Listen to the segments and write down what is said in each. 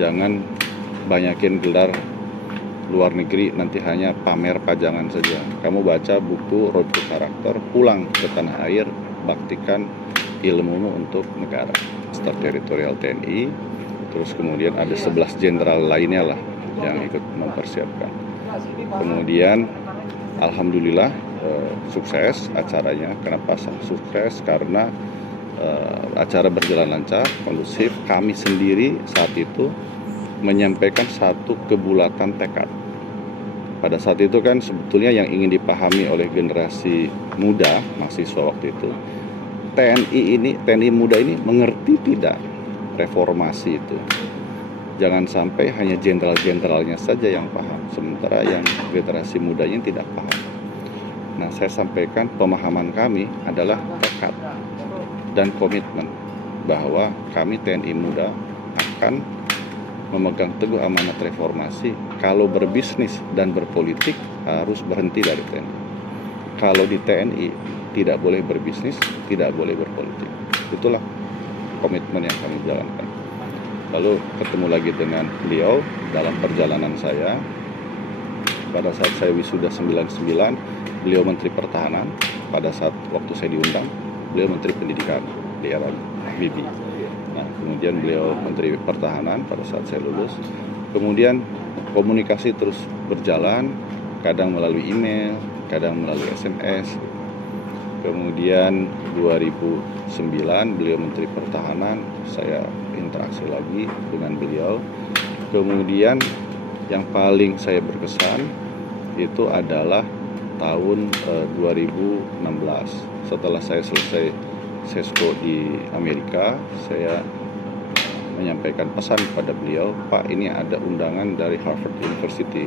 Jangan banyakin gelar luar negeri, nanti hanya pamer pajangan saja. Kamu baca buku Road to Karakter, pulang ke tanah air, baktikan ilmumu untuk negara. Staf Teritorial TNI, terus kemudian ada 11 jenderal lainnya lah yang ikut mempersiapkan. Kemudian alhamdulillah sukses acaranya. Kenapa sukses? Karena acara berjalan lancar, kondusif. Kami sendiri saat itu menyampaikan satu kebulatan tekad. Pada saat itu kan sebetulnya yang ingin dipahami oleh generasi muda, mahasiswa waktu itu, TNI muda ini mengerti tidak reformasi itu. Jangan sampai hanya jenderal-jenderalnya saja yang paham, sementara yang generasi mudanya tidak paham. Nah, saya sampaikan pemahaman kami adalah tekad dan komitmen bahwa kami TNI muda akan memegang teguh amanat reformasi. Kalau berbisnis dan berpolitik harus berhenti dari TNI. Kalau di TNI tidak boleh berbisnis, tidak boleh berpolitik. Itulah komitmen yang kami jalankan. Lalu ketemu lagi dengan beliau dalam perjalanan saya. Pada saat saya wisuda 99, beliau Menteri Pertahanan. Pada saat waktu saya diundang, beliau Menteri Pendidikan di era Bibi. Nah, kemudian beliau Menteri Pertahanan pada saat saya lulus. Kemudian komunikasi terus berjalan, kadang melalui email, kadang melalui SMS. Kemudian 2009 beliau Menteri Pertahanan, saya interaksi lagi dengan beliau. Kemudian yang paling saya berkesan itu adalah tahun 2016. Setelah saya selesai sesko di Amerika, saya menyampaikan pesan kepada beliau, Pak, ini ada undangan dari Harvard University.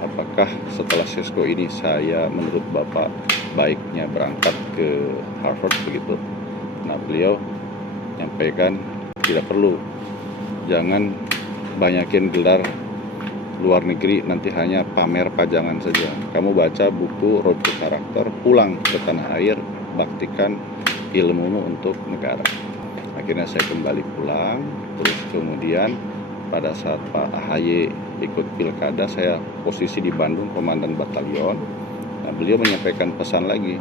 Apakah setelah sesko ini saya menurut Bapak baiknya berangkat ke Harvard begitu? Nah, beliau menyampaikan tidak perlu. Jangan banyakin gelar luar negeri, nanti hanya pamer pajangan saja. Kamu baca buku Road to Karakter, pulang ke tanah air, baktikan ilmumu untuk negara. Akhirnya saya kembali pulang, terus kemudian pada saat Pak AHY ikut pilkada, saya posisi di Bandung, komandan batalion. Nah, beliau menyampaikan pesan lagi,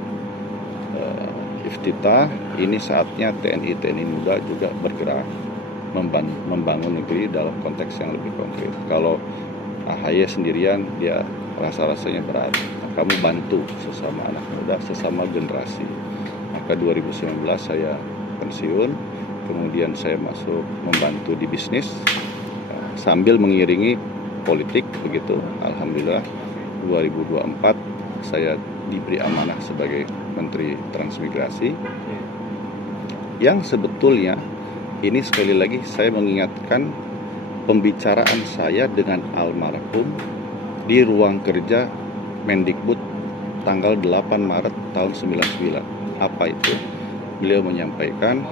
Iftitah, ini saatnya TNI muda juga bergerak membangun negeri dalam konteks yang lebih konkret. Kalau AHY sendirian, dia rasa-rasanya berat. Kamu bantu sesama anak muda, sesama generasi. Maka 2019 saya pensiun, kemudian saya masuk membantu di bisnis sambil mengiringi politik begitu. Alhamdulillah 2024 saya diberi amanah sebagai Menteri Transmigrasi, yang sebetulnya ini sekali lagi saya mengingatkan pembicaraan saya dengan almarhum di ruang kerja Mendikbud tanggal 8 Maret tahun 99. Apa itu? Beliau menyampaikan,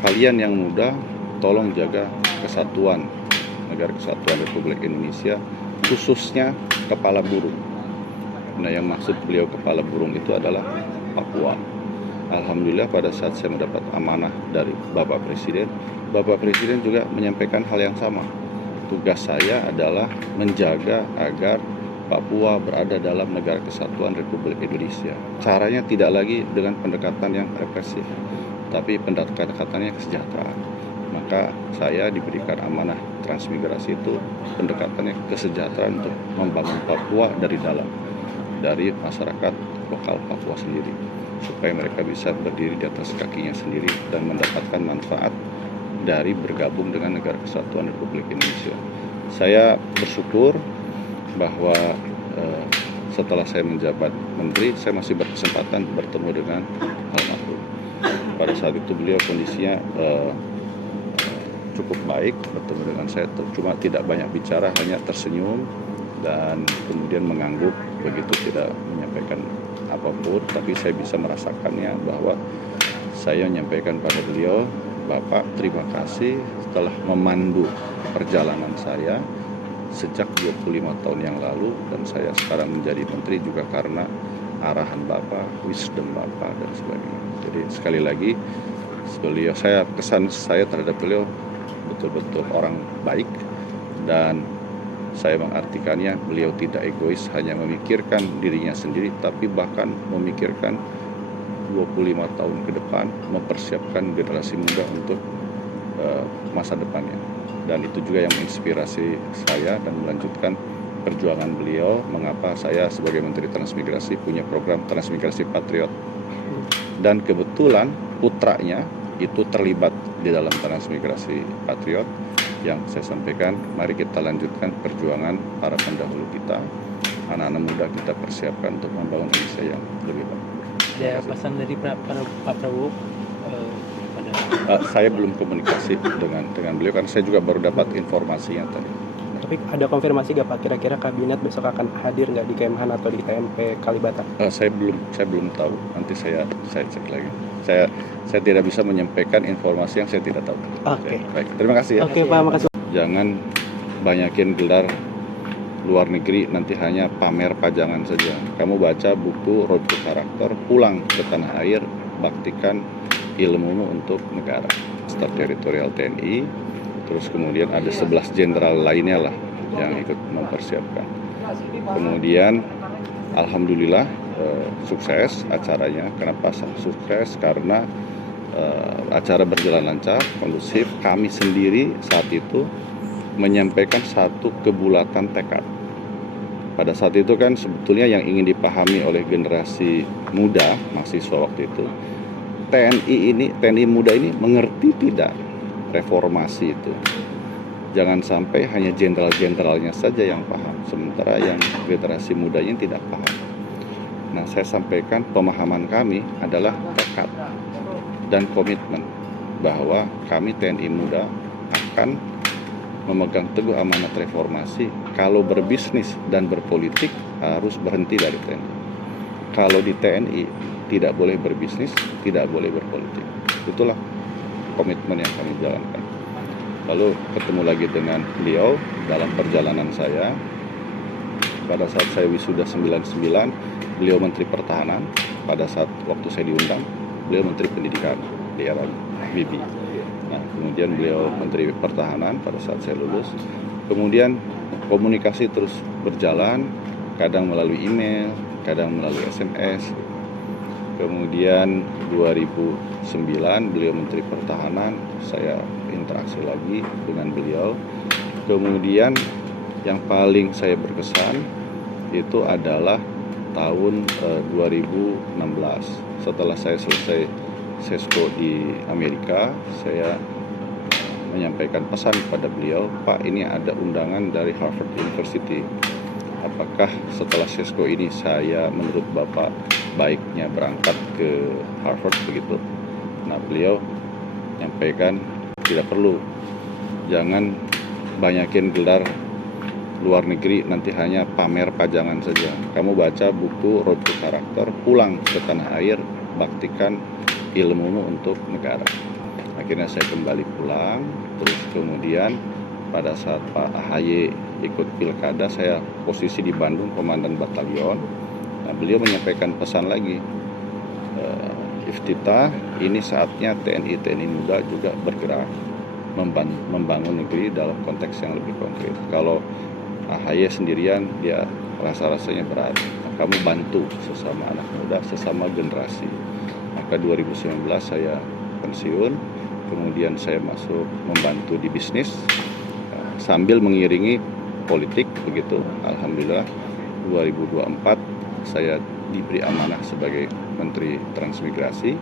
kalian yang muda tolong jaga kesatuan Negara Kesatuan Republik Indonesia, khususnya kepala burung. Nah, yang maksud beliau kepala burung itu adalah Papua. Alhamdulillah pada saat saya mendapat amanah dari Bapak Presiden juga menyampaikan hal yang sama. Tugas saya adalah menjaga agar Papua berada dalam Negara Kesatuan Republik Indonesia. Caranya tidak lagi dengan pendekatan yang represif, tapi pendekatannya kesejahteraan. Maka saya diberikan amanah transmigrasi itu pendekatannya kesejahteraan untuk membangun Papua dari dalam, dari masyarakat lokal Papua sendiri, supaya mereka bisa berdiri di atas kakinya sendiri dan mendapatkan manfaat dari bergabung dengan Negara Kesatuan Republik Indonesia. Saya bersyukur bahwa setelah saya menjabat menteri, saya masih berkesempatan bertemu dengan almarhum. Pada saat itu beliau kondisinya cukup baik, bertemu dengan saya, cuma tidak banyak bicara, hanya tersenyum dan kemudian mengangguk, begitu, tidak menyampaikan apapun. Tapi saya bisa merasakannya bahwa saya menyampaikan pada beliau, Bapak terima kasih telah memandu perjalanan saya sejak 25 tahun yang lalu, dan saya sekarang menjadi menteri juga karena arahan Bapak, wisdom Bapak dan sebagainya. Jadi sekali lagi beliau, kesan saya terhadap beliau betul-betul orang baik, dan saya mengartikannya beliau tidak egois hanya memikirkan dirinya sendiri, tapi bahkan memikirkan 25 tahun ke depan, mempersiapkan generasi muda untuk masa depannya. Dan itu juga yang menginspirasi saya dan melanjutkan perjuangan beliau, mengapa saya sebagai Menteri Transmigrasi punya program Transmigrasi Patriot. Dan kebetulan putranya itu terlibat di dalam Transmigrasi Patriot. Yang saya sampaikan, mari kita lanjutkan perjuangan para pendahulu kita, anak-anak muda kita persiapkan untuk membangun Indonesia yang lebih baik. Ada pesan dari Pak Prabowo pada saya belum komunikasi dengan beliau, kan saya juga baru dapat informasinya tadi. Tapi ada konfirmasi nggak Pak, kira-kira kabinet besok akan hadir nggak di Kemhan atau di TMP Kalibata? Saya belum tahu, nanti saya cek lagi. Saya tidak bisa menyampaikan informasi yang saya tidak tahu. Oke. Baik, terima kasih ya. Oke Pak, makasih. Jangan banyakin gelar luar negeri, nanti hanya pamer pajangan saja. Kamu baca buku Road to Karakter, pulang ke tanah air, baktikan ilmumu untuk negara. Staf Teritorial TNI, terus kemudian ada 11 jenderal lainnya lah yang ikut mempersiapkan. Kemudian alhamdulillah sukses acaranya. Kenapa sukses? Karena acara berjalan lancar, kondusif. Kami sendiri saat itu menyampaikan satu kebulatan tekad. Pada saat itu kan sebetulnya yang ingin dipahami oleh generasi muda, mahasiswa waktu itu, TNI muda ini mengerti tidak reformasi itu. Jangan sampai hanya jenderal-jenderalnya saja yang paham, sementara yang generasi mudanya tidak paham. Nah, saya sampaikan pemahaman kami adalah tekad dan komitmen bahwa kami TNI muda akan memegang teguh amanat reformasi. Kalau berbisnis dan berpolitik harus berhenti dari TNI. Kalau di TNI tidak boleh berbisnis, tidak boleh berpolitik. Itulah komitmen yang kami jalankan. Lalu ketemu lagi dengan beliau dalam perjalanan saya. Pada saat saya wisuda 99, beliau Menteri Pertahanan. Pada saat waktu saya diundang, beliau Menteri Pendidikan di era Bibi. Nah, kemudian beliau Menteri Pertahanan pada saat saya lulus. Kemudian komunikasi terus berjalan, kadang melalui email, kadang melalui SMS. Kemudian 2009 beliau Menteri Pertahanan, saya interaksi lagi dengan beliau. Kemudian yang paling saya berkesan itu adalah tahun 2016. Setelah saya selesai Sesko di Amerika, saya menyampaikan pesan kepada beliau, Pak, ini ada undangan dari Harvard University. Apakah setelah Sesko ini saya menurut Bapak baiknya berangkat ke Harvard begitu? Nah, beliau menyampaikan tidak perlu. Jangan banyakin gelar luar negeri, nanti hanya pamer pajangan saja. Kamu baca buku Road to Karakter, pulang ke tanah air, baktikan ilmumu untuk negara. Akhirnya saya kembali pulang, terus kemudian pada saat Pak AHY ikut pilkada, saya posisi di Bandung, komandan batalion. Nah, beliau menyampaikan pesan lagi, Iftitah, ini saatnya TNI muda juga bergerak membangun negeri dalam konteks yang lebih konkret. Kalau AHY sendirian, dia rasa-rasanya berat. Nah, kamu bantu sesama anak muda, sesama generasi. Maka 2019 saya pensiun, kemudian saya masuk membantu di bisnis sambil mengiringi politik begitu. Alhamdulillah 2024 saya diberi amanah sebagai Menteri Transmigrasi,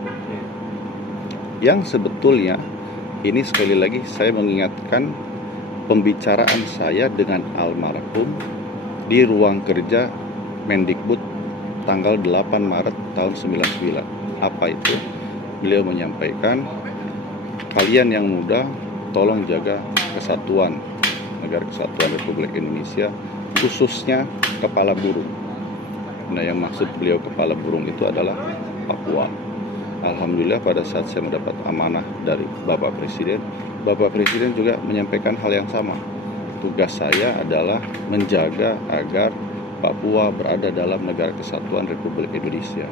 yang sebetulnya ini sekali lagi saya mengingatkan pembicaraan saya dengan almarhum di ruang kerja Mendikbud tanggal 8 Maret tahun 99. Apa itu? Beliau menyampaikan, kalian yang muda tolong jaga kesatuan negara kesatuan Republik Indonesia, khususnya kepala burung. Nah, yang maksud beliau kepala burung itu adalah Papua. Alhamdulillah pada saat saya mendapat amanah dari Bapak Presiden juga menyampaikan hal yang sama. Tugas saya adalah menjaga agar Papua berada dalam negara kesatuan Republik Indonesia.